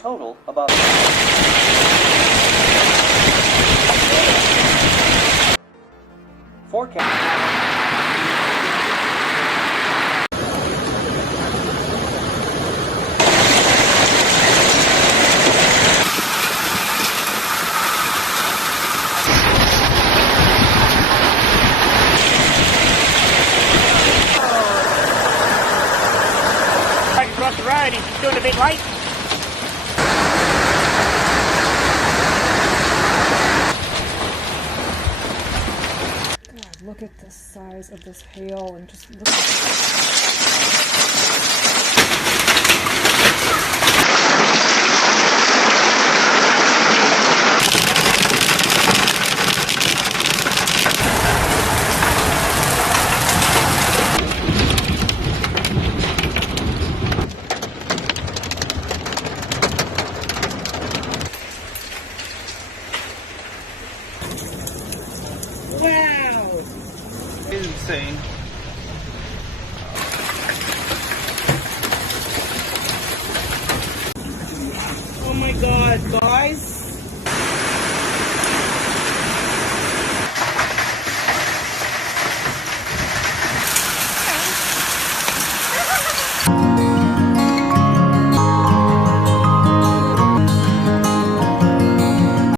total about forecast. Across the road, he's doing a bit late. God, look at the size of this hail and just look at Wow! Insane. Oh my god, guys!